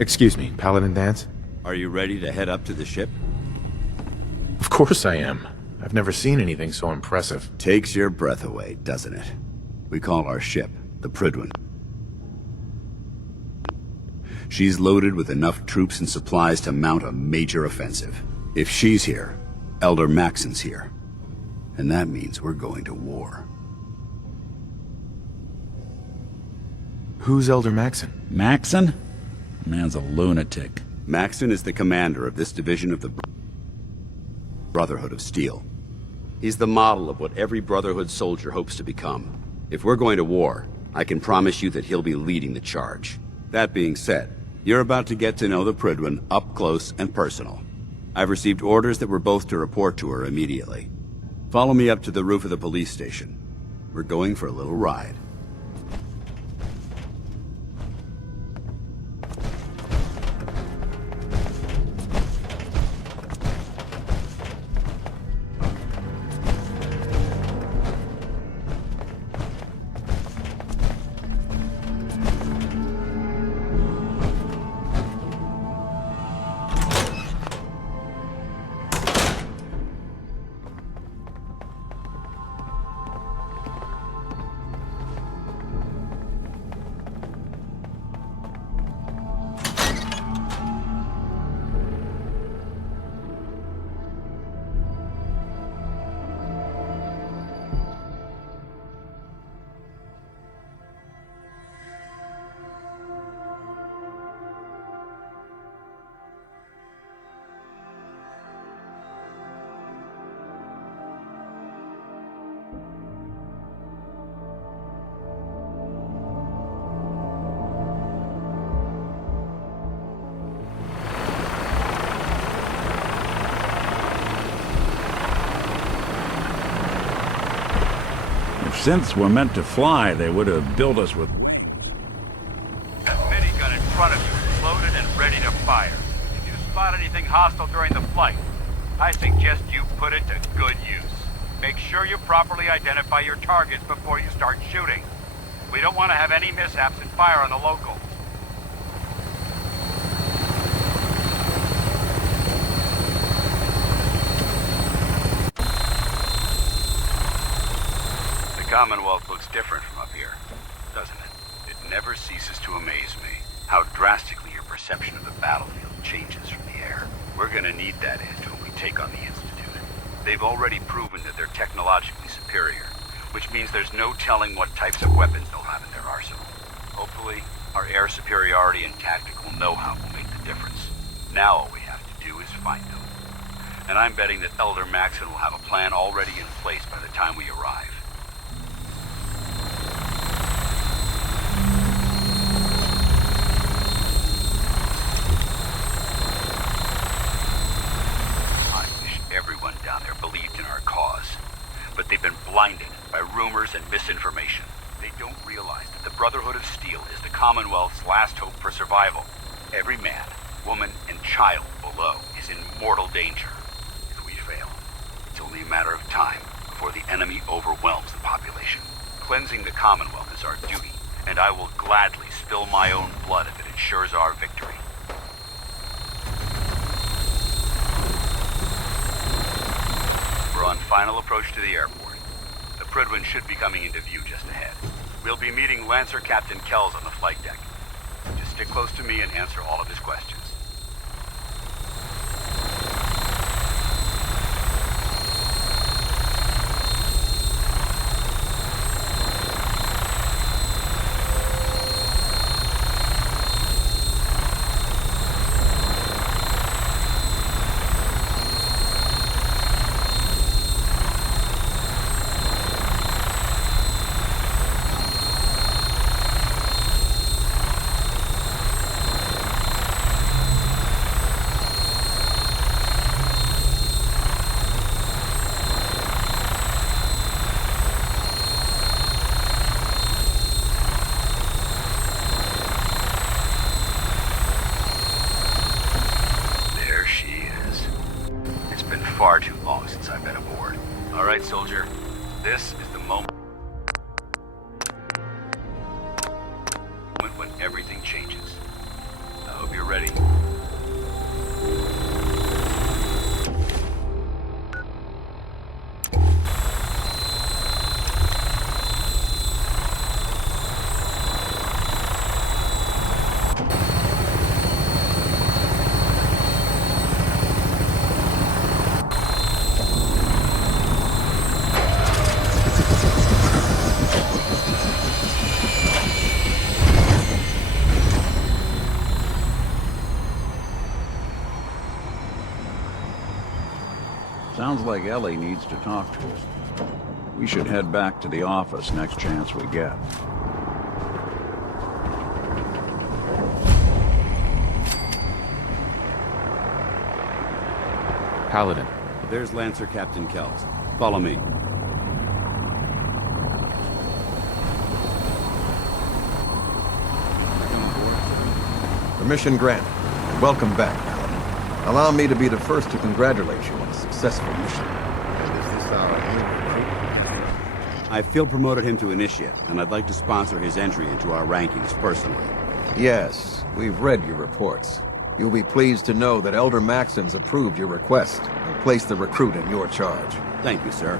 Excuse me, Paladin Dance? Are you ready to head up to the ship? Of course I am. I've never seen anything so impressive. Takes your breath away, doesn't it? We call our ship the Prydwen. She's loaded with enough troops and supplies to mount a major offensive. If she's here, Elder Maxon's here. And that means we're going to war. Who's Elder Maxon? Maxon? Man's a lunatic. Maxon is the commander of this division of the Brotherhood of Steel. He's the model of what every Brotherhood soldier hopes to become. If we're going to war, I can promise you that he'll be leading the charge. That being said, you're about to get to know the Prydwen up close and personal. I've received orders that we're both to report to her immediately. Follow me up to the roof of the police station. We're going for a little ride. Since we're meant to fly, they would have built us with... That minigun in front of you is loaded and ready to fire. If you spot anything hostile during the flight, I suggest you put it to good use. Make sure you properly identify your targets before you start shooting. We don't want to have any mishaps and fire on the locals. The Commonwealth looks different from up here, doesn't it? It never ceases to amaze me how drastically your perception of the battlefield changes from the air. We're gonna need that edge when we take on the Institute. They've already proven that they're technologically superior, which means there's no telling what types of weapons they'll have in their arsenal. Hopefully, our air superiority and tactical know-how will make the difference. Now all we have to do is find them. And I'm betting that Elder Maxon will have a plan already in place by the time we arrive. Everyone down there believed in our cause, but they've been blinded by rumors and misinformation. They don't realize that the Brotherhood of Steel is the Commonwealth's last hope for survival. Every man, woman, and child below is in mortal danger. If we fail, it's only a matter of time before the enemy overwhelms the population. Cleansing the Commonwealth is our duty, and I will gladly spill my own blood if it ensures our victory. We're on final approach to the airport. The Prydwen should be coming into view just ahead. We'll be meeting Lancer Captain Kells on the flight deck. Just stick close to me and answer all of his questions. Sounds like Ellie needs to talk to us. We should head back to the office next chance we get. Paladin. There's Lancer Captain Kells. Follow me. Permission granted. Welcome back, Paladin. Allow me to be the first to congratulate you on a successful mission. And is this our new recruit? I feel promoted him to initiate, and I'd like to sponsor his entry into our rankings personally. Yes, we've read your reports. You'll be pleased to know that Elder Maxon's approved your request and placed the recruit in your charge. Thank you, sir.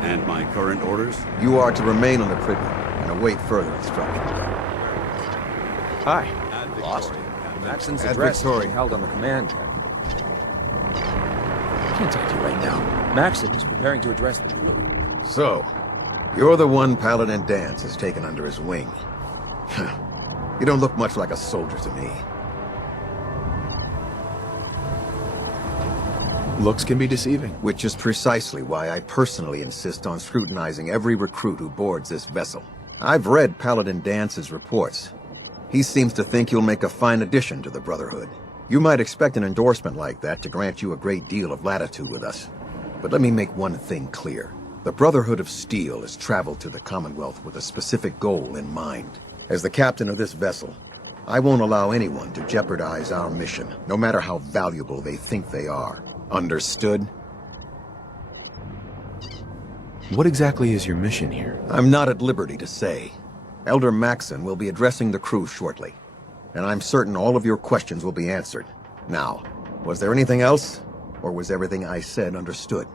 And my current orders? You are to remain on the prison and await further instruction. Hi. Lost? Maxon's At address is Victoria. being held on the command deck. I can't talk to you right now. Maxon is preparing to address the So, you're the one Paladin Dance has taken under his wing. You don't look much like a soldier to me. Looks can be deceiving. Which is precisely why I personally insist on scrutinizing every recruit who boards this vessel. I've read Paladin Dance's reports. He seems to think you'll make a fine addition to the Brotherhood. You might expect an endorsement like that to grant you a great deal of latitude with us. But let me make one thing clear. The Brotherhood of Steel has traveled to the Commonwealth with a specific goal in mind. As the captain of this vessel, I won't allow anyone to jeopardize our mission, no matter how valuable they think they are. Understood? What exactly is your mission here? I'm not at liberty to say. Elder Maxon will be addressing the crew shortly, and I'm certain all of your questions will be answered. Now, was there anything else, or was everything I said understood?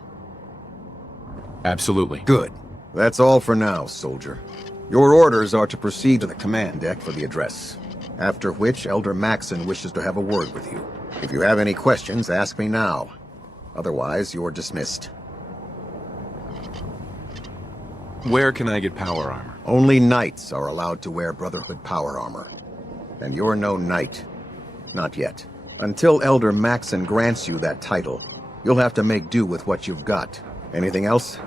Absolutely. Good. That's all for now, soldier. Your orders are to proceed to the command deck for the address, after which Elder Maxon wishes to have a word with you. If you have any questions, ask me now. Otherwise, you're dismissed. Where can I get power armor? Only knights are allowed to wear Brotherhood power armor. And you're no knight. Not yet. Until Elder Maxon grants you that title, you'll have to make do with what you've got. Anything else?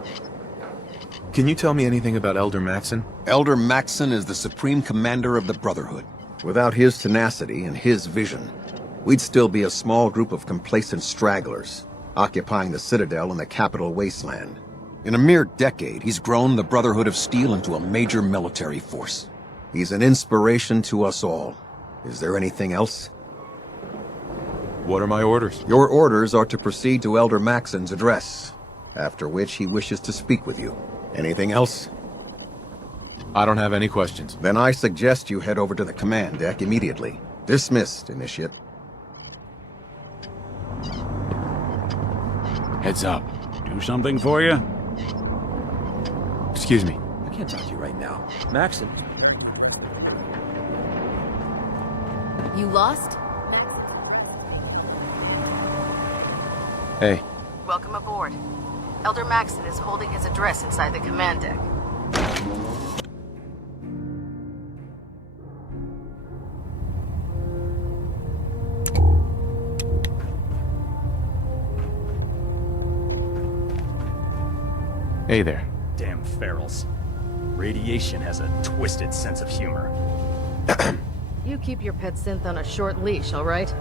Can you tell me anything about Elder Maxon? Elder Maxon is the supreme commander of the Brotherhood. Without his tenacity and his vision, we'd still be a small group of complacent stragglers, occupying the Citadel and the capital wasteland. In a mere decade, he's grown the Brotherhood of Steel into a major military force. He's an inspiration to us all. Is there anything else? What are my orders? Your orders are to proceed to Elder Maxon's address, after which he wishes to speak with you. Anything else? I don't have any questions. Then I suggest you head over to the command deck immediately. Dismissed, Initiate. Heads up. Do something for you? Excuse me. I can't talk to you right now. Maxon. You lost? Hey. Welcome aboard. Elder Maxon is holding his address inside the command deck. Hey there. Damn ferals. Radiation has a twisted sense of humor. You keep your pet synth on a short leash, all right?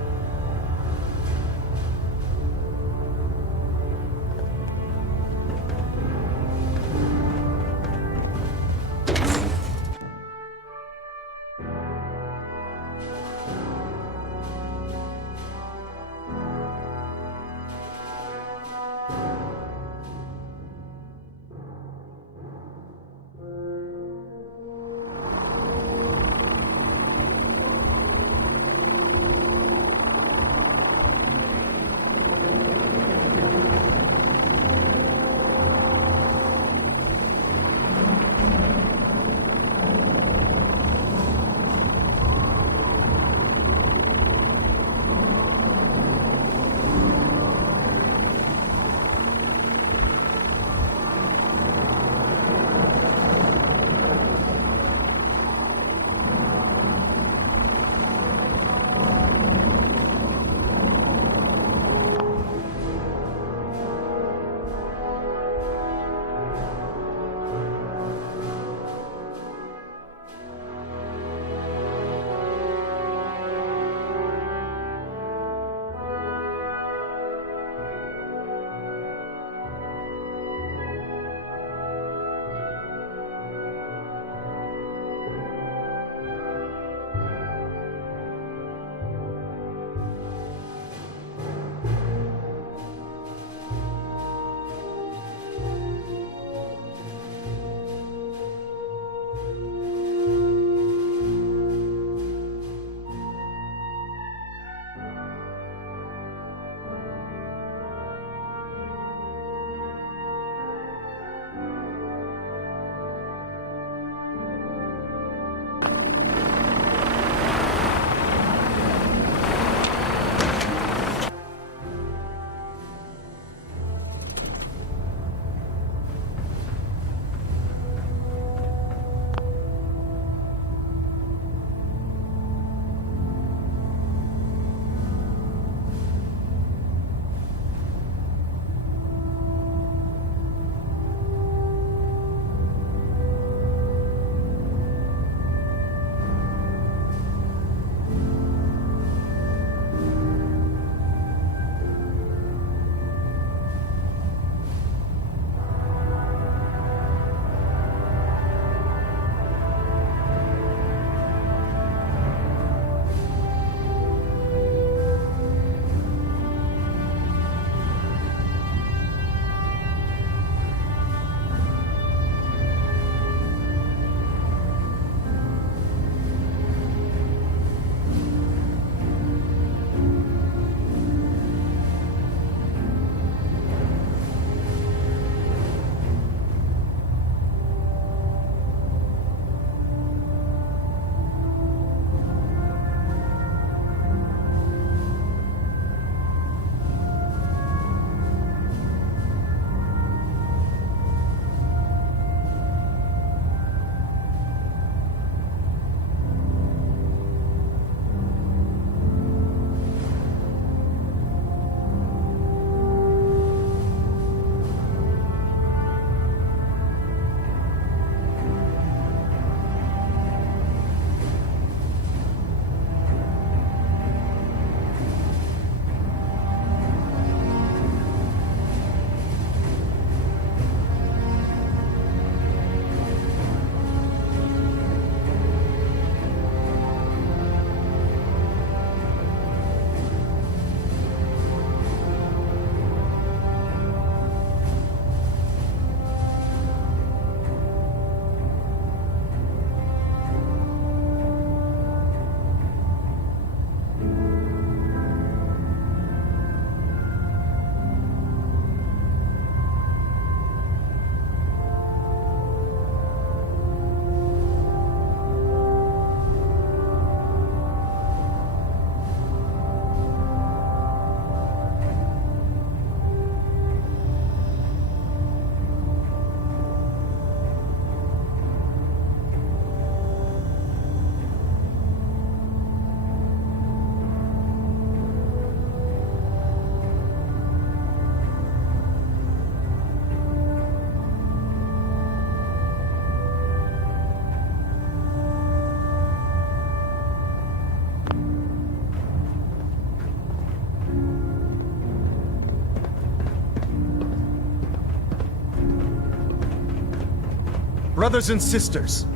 Brothers and sisters,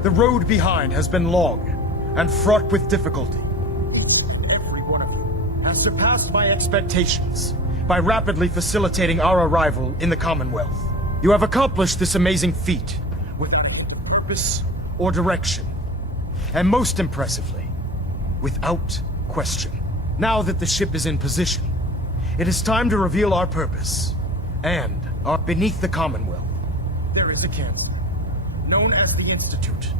the road behind has been long and fraught with difficulty. Every one of you has surpassed my expectations by rapidly facilitating our arrival in the Commonwealth. You have accomplished this amazing feat with purpose or direction, and most impressively, without question. Now that the ship is in position, it is time to reveal our purpose and our beneath the Commonwealth. There is a cancer, known as the Institute,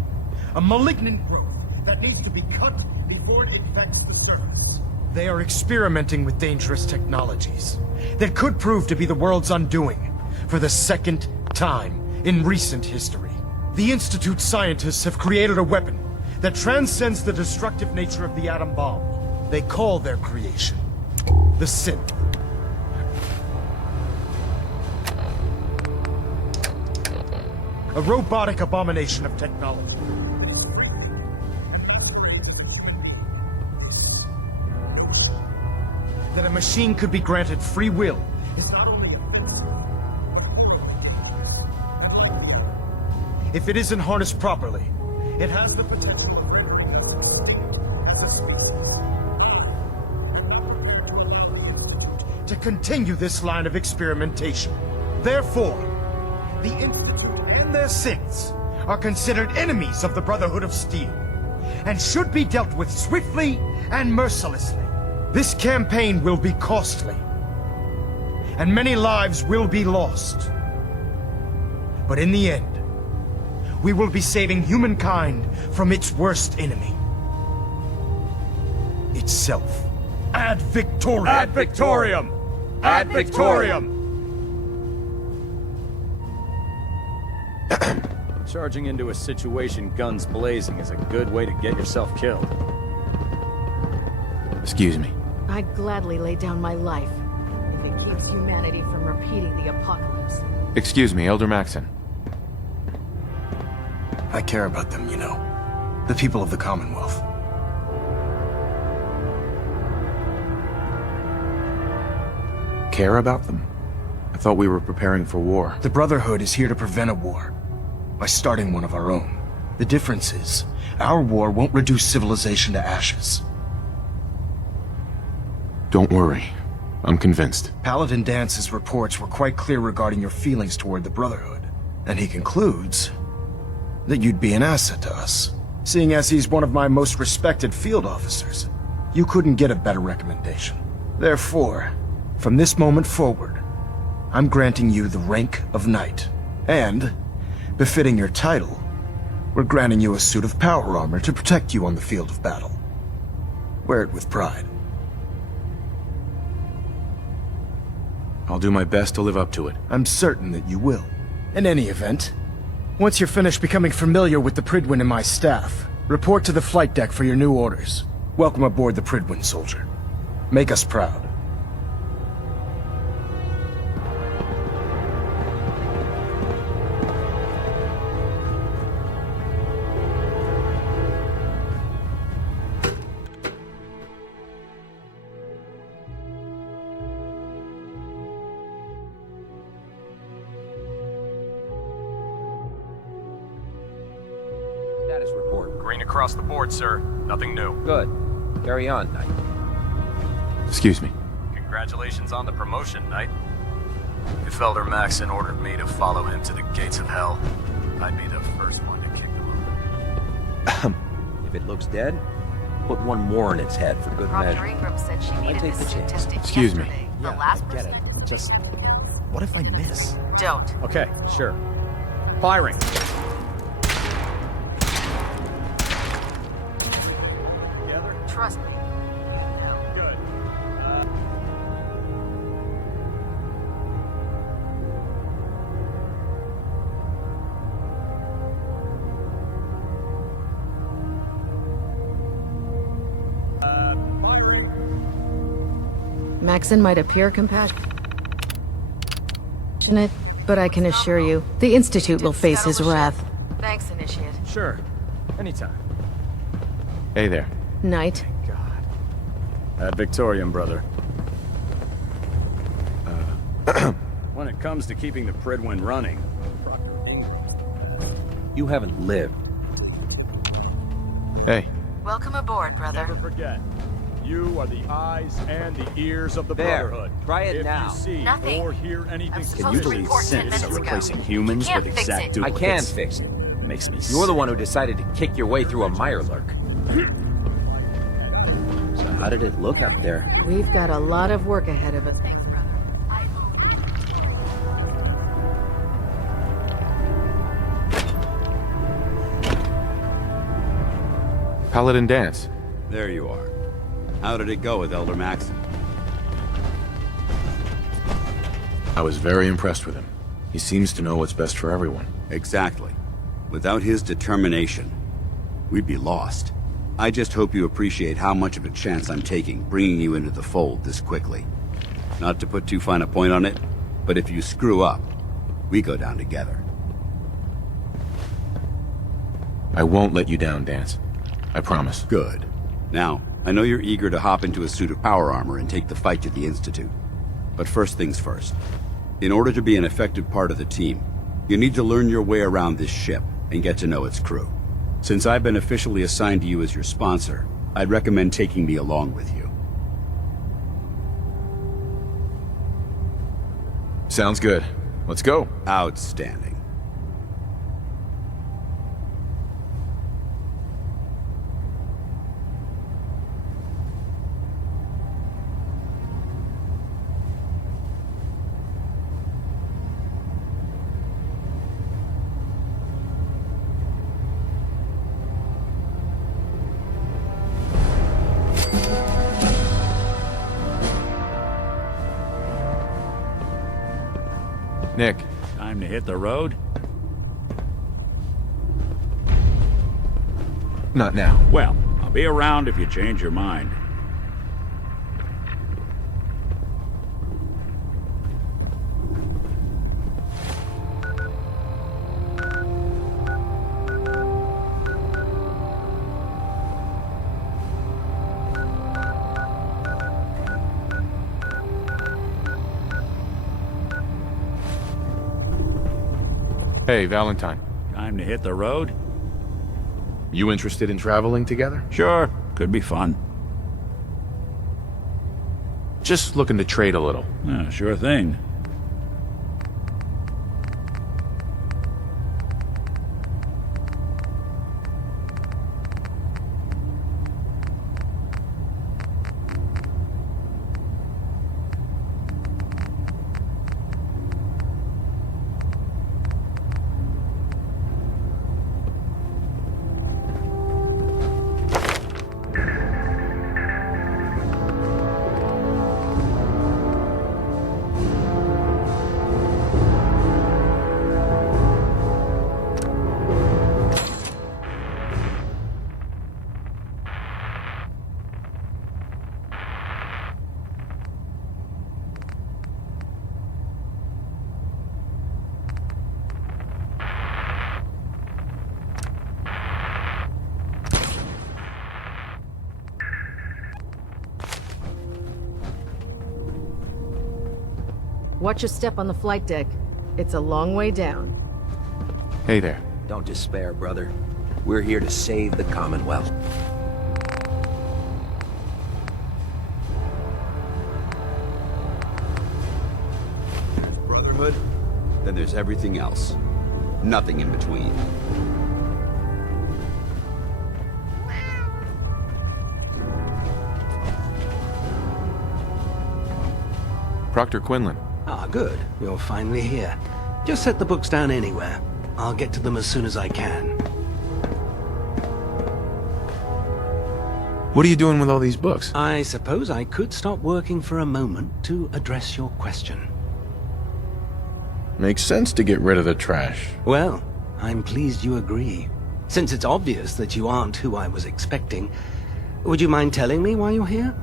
a malignant growth that needs to be cut before it infects the surface. They are experimenting with dangerous technologies that could prove to be the world's undoing for the second time in recent history. The Institute scientists have created a weapon that transcends the destructive nature of the atom bomb. They call their creation the synth. A robotic abomination of technology. That a machine could be granted free will is not only... If it isn't harnessed properly, it has the potential to continue this line of experimentation. Therefore, the Institute and their synths are considered enemies of the Brotherhood of Steel, and should be dealt with swiftly and mercilessly. This campaign will be costly, and many lives will be lost. But in the end, we will be saving humankind from its worst enemy. Itself. Ad Victoriam! Ad Victoriam! Ad Victoriam! Charging into a situation guns blazing is a good way to get yourself killed. Excuse me. I'd gladly lay down my life if it keeps humanity from repeating the apocalypse. Excuse me, Elder Maxon. I care about them, you know. The people of the Commonwealth. Care about them? I thought we were preparing for war. The Brotherhood is here to prevent a war by starting one of our own. The difference is, our war won't reduce civilization to ashes. Don't worry. I'm convinced. Paladin Dance's reports were quite clear regarding your feelings toward the Brotherhood, and he concludes that you'd be an asset to us. Seeing as he's one of my most respected field officers, you couldn't get a better recommendation. Therefore, from this moment forward, I'm granting you the rank of Knight, and, befitting your title, we're granting you a suit of power armor to protect you on the field of battle. Wear it with pride. I'll do my best to live up to it. I'm certain that you will. In any event, once you're finished becoming familiar with the Pridwin and my staff, report to the flight deck for your new orders. Welcome aboard the Pridwin, soldier. Make us proud. Status report. Green across the board, sir. Nothing new. Good. Carry on, Knight. Excuse me. Congratulations on the promotion, Knight. If Elder Maxon ordered me to follow him to the gates of hell, I'd be the first one to kick him over. If it looks dead, put one more in its head for good Proctor measure. Ingram said she needed take this the chance. statistic Excuse me. yesterday. The last I get person... it. Just... what if I miss? Don't. Okay, sure. Firing. Trust me. Good. Maxon might appear compassionate, but I can assure you, the Institute will face his wrath. Thanks, Initiate. Sure. Anytime. Hey there. Knight. Ad Victoriam, brother. When it comes to keeping the Pridwin running, Proctor Ingram You haven't lived. Hey, Welcome aboard, brother. Never forget, you are the eyes and the ears of the There, Brotherhood. try it if now. you see Nothing. or hear anything supposed Can you to believe report 10 synths minutes are ago. replacing humans You can't with fix exact it. I duplicates? can fix it. Makes me You're the sick. one who decided to kick your way through a Mirelurk. So how did it look out there? We've got a lot of work ahead of us. Thanks, brother. Paladin Dance. There you are. How did it go with Elder Maxon? I was very impressed with him. He seems to know what's best for everyone. Exactly. Without his determination, we'd be lost. I just hope you appreciate how much of a chance I'm taking bringing you into the fold this quickly. Not to put too fine a point on it, but if you screw up, we go down together. I won't let you down, Dance. I promise. Good. Now, I know you're eager to hop into a suit of power armor and take the fight to the Institute. But first things first. In order to be an effective part of the team, you need to learn your way around this ship and get to know its crew. Since I've been officially assigned to you as your sponsor, I'd recommend taking me along with you. Sounds good. Let's go. Outstanding. Nick, Time to hit the road? not now. Well, I'll be around if you change your mind. Hey, Valentine. Time to hit the road? You interested in traveling together? Sure, could be fun. Just looking to trade a little. Yeah, sure thing. Watch your step on the flight deck. It's a long way down. Hey there. Don't despair, brother. We're here to save the Commonwealth. Brotherhood, then there's everything else. Nothing in between. Proctor Quinlan. Ah, good. You're finally here. Just set the books down anywhere. I'll get to them as soon as I can. What are you doing with all these books? I suppose I could stop working for a moment to address your question. Makes sense to get rid of the trash. Well, I'm pleased you agree. Since it's obvious that you aren't who I was expecting, would you mind telling me why you're here?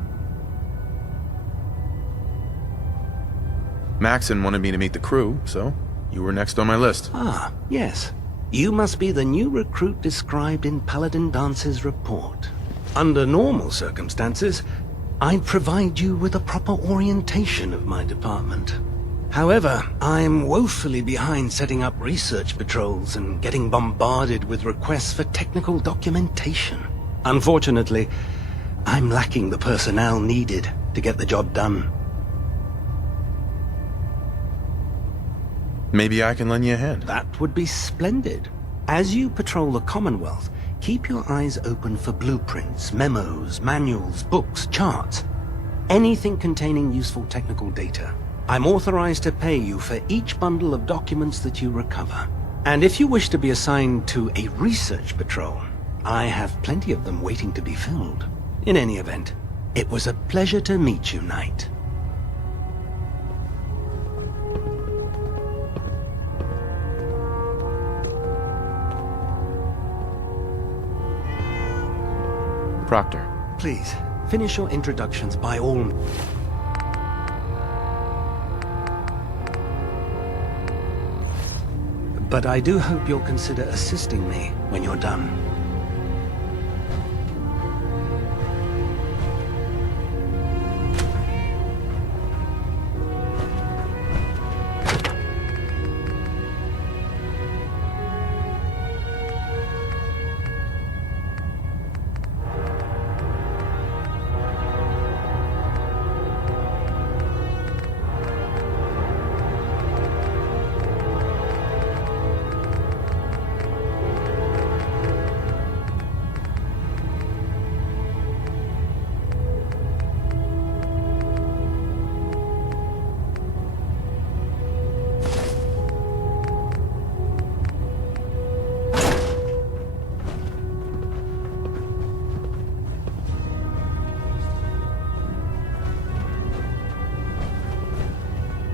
Maxon wanted me to meet the crew, so you were next on my list. Ah, yes. You must be the new recruit described in Paladin Dance's report. Under normal circumstances, I'd provide you with a proper orientation of my department. However, I'm woefully behind setting up research patrols and getting bombarded with requests for technical documentation. Unfortunately, I'm lacking the personnel needed to get the job done. Maybe I can lend you a hand. That would be splendid. As you patrol the Commonwealth, keep your eyes open for blueprints, memos, manuals, books, charts. Anything containing useful technical data. I'm authorized to pay you for each bundle of documents that you recover. And if you wish to be assigned to a research patrol, I have plenty of them waiting to be filled. In any event, it was a pleasure to meet you, Knight. Proctor. Please, finish your introductions by all... But I do hope you'll consider assisting me when you're done.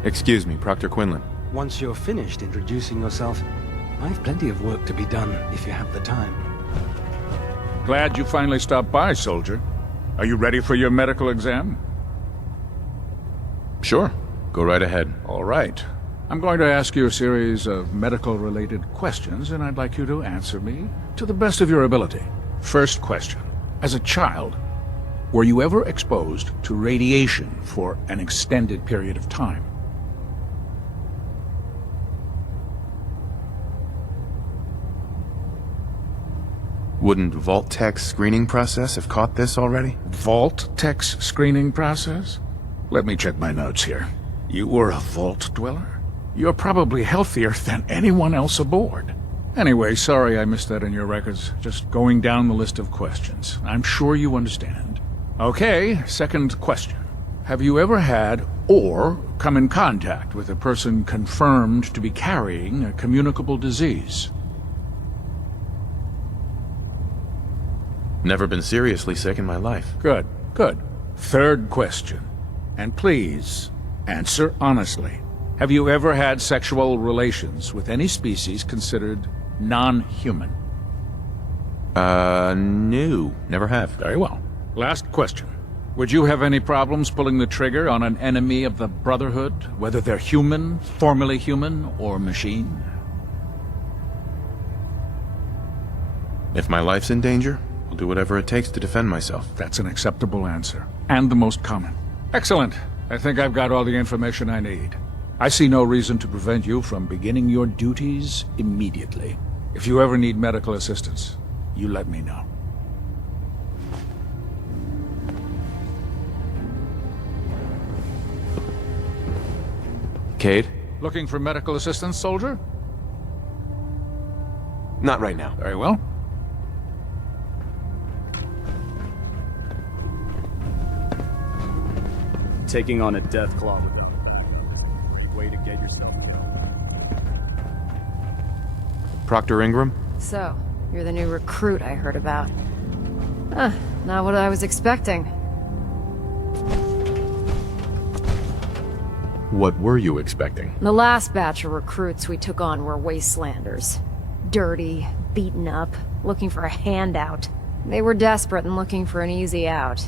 Excuse me, Proctor Quinlan. Once you're finished introducing yourself, I've plenty of work to be done if you have the time. Glad you finally stopped by, soldier. Are you ready for your medical exam? Sure. Go right ahead. All right. I'm going to ask you a series of medical-related questions, and I'd like you to answer me to the best of your ability. First question. As a child, were you ever exposed to radiation for an extended period of time? Wouldn't Vault-Tech's screening process have caught this already? Vault-Tech's screening process? Let me check my notes here. You were a Vault Dweller? You're probably healthier than anyone else aboard. Anyway, sorry I missed that in your records. Just going down the list of questions. I'm sure you understand. Okay, second question. Have you ever had or come in contact with a person confirmed to be carrying a communicable disease? Never been seriously sick in my life. Good, good. Third question. And please, answer honestly. Have you ever had sexual relations with any species considered non-human? No. Never have. Very well. Last question. Would you have any problems pulling the trigger on an enemy of the Brotherhood, whether they're human, formerly human, or machine? If my life's in danger, I'll do whatever it takes to defend myself. That's an acceptable answer, and the most common. Excellent. I think I've got all the information I need. I see no reason to prevent you from beginning your duties immediately. If you ever need medical assistance, you let me know. Cade? Looking for medical assistance, soldier? Not right now. Very well. Taking on a death claw with them. You way to get yourself. Proctor Ingram? So, you're the new recruit I heard about. Huh, not what I was expecting. What were you expecting? The last batch of recruits we took on were wastelanders. Dirty, beaten up, looking for a handout. They were desperate and looking for an easy out.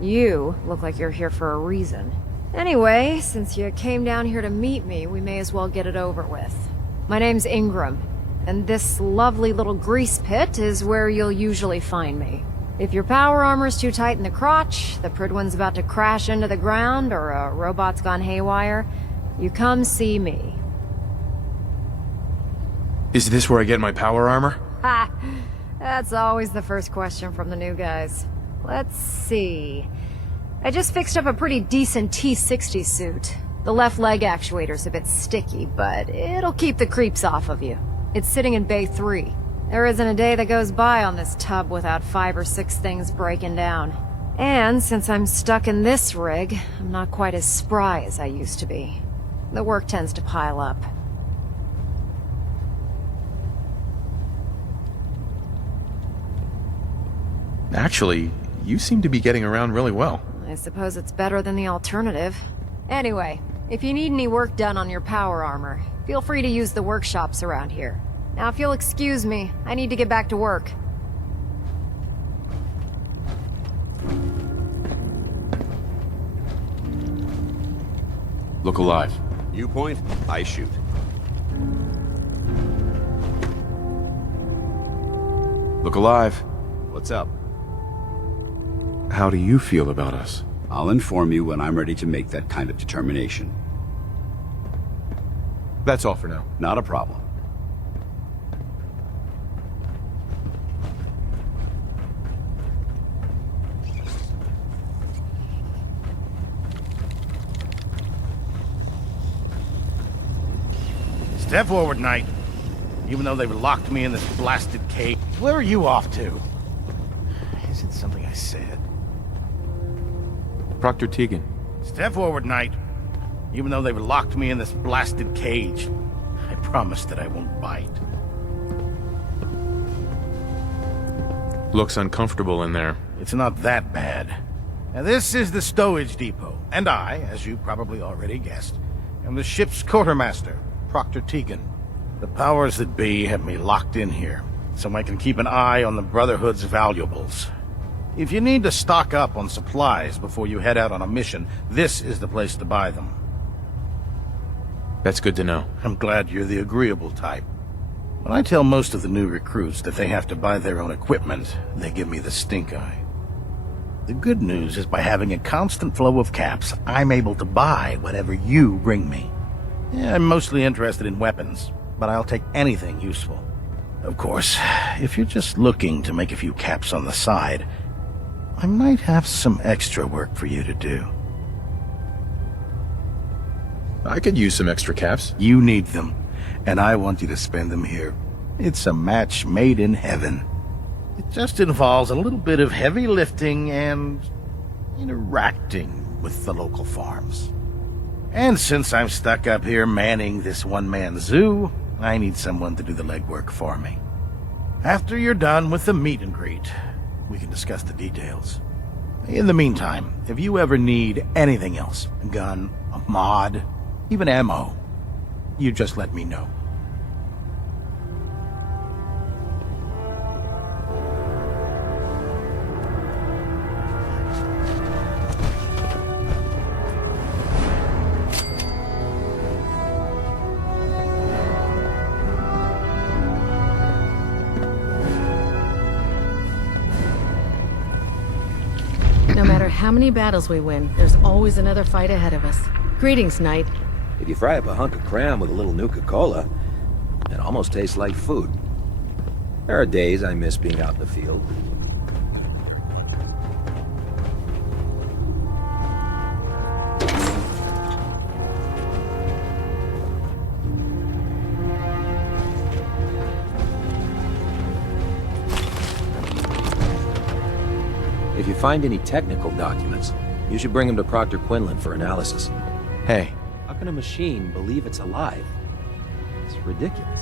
You look like you're here for a reason. Anyway, since you came down here to meet me, we may as well get it over with. My name's Ingram, and this lovely little grease pit is where you'll usually find me. If your power armor's too tight in the crotch, the Pridwin's about to crash into the ground, or a robot's gone haywire, You come see me. Is this where I get my power armor? Ha! That's always the first question from the new guys. Let's see. I just fixed up a pretty decent T-60 suit. The left leg actuator's a bit sticky, but it'll keep the creeps off of you. It's sitting in Bay 3. There isn't a day that goes by on this tub without 5 or 6 things breaking down. And since I'm stuck in this rig, I'm not quite as spry as I used to be. The work tends to pile up. Actually, you seem to be getting around really well. I suppose it's better than the alternative. Anyway, if you need any work done on your power armor, feel free to use the workshops around here. Now if you'll excuse me, I need to get back to work. Look alive. You point, I shoot. Look alive. What's up? How do you feel about us? I'll inform you when I'm ready to make that kind of determination. That's all for now. Not a problem. Step forward, Knight. Even though they've locked me in this blasted cage. Where are you off to? Is it something I said? Proctor Tegan. Step forward, Knight. Even though they've locked me in this blasted cage. I promise that I won't bite. Looks uncomfortable in there. It's not that bad. Now this is the stowage depot, and I, as you probably already guessed, am the ship's quartermaster, Proctor Tegan. The powers that be have me locked in here, so I can keep an eye on the Brotherhood's valuables. If you need to stock up on supplies before you head out on a mission, this is the place to buy them. That's good to know. I'm glad you're the agreeable type. When I tell most of the new recruits that they have to buy their own equipment, they give me the stink eye. The good news is by having a constant flow of caps, I'm able to buy whatever you bring me. Yeah, I'm mostly interested in weapons, but I'll take anything useful. Of course, if you're just looking to make a few caps on the side, I might have some extra work for you to do. I could use some extra caps. You need them, and I want you to spend them here. It's a match made in heaven. It just involves a little bit of heavy lifting and interacting with the local farms. And since I'm stuck up here manning this one-man zoo, I need someone to do the legwork for me. After you're done with the meet and greet, we can discuss the details. In the meantime, if you ever need anything else, a gun, a mod, even ammo, you just let me know. No matter how many battles we win, there's always another fight ahead of us. Greetings, Knight. If you fry up a hunk of cram with a little Nuka-Cola, it almost tastes like food. There are days I miss being out in the field. If you find any technical documents, you should bring them to Proctor Quinlan for analysis. Hey. How can a machine believe it's alive? It's ridiculous.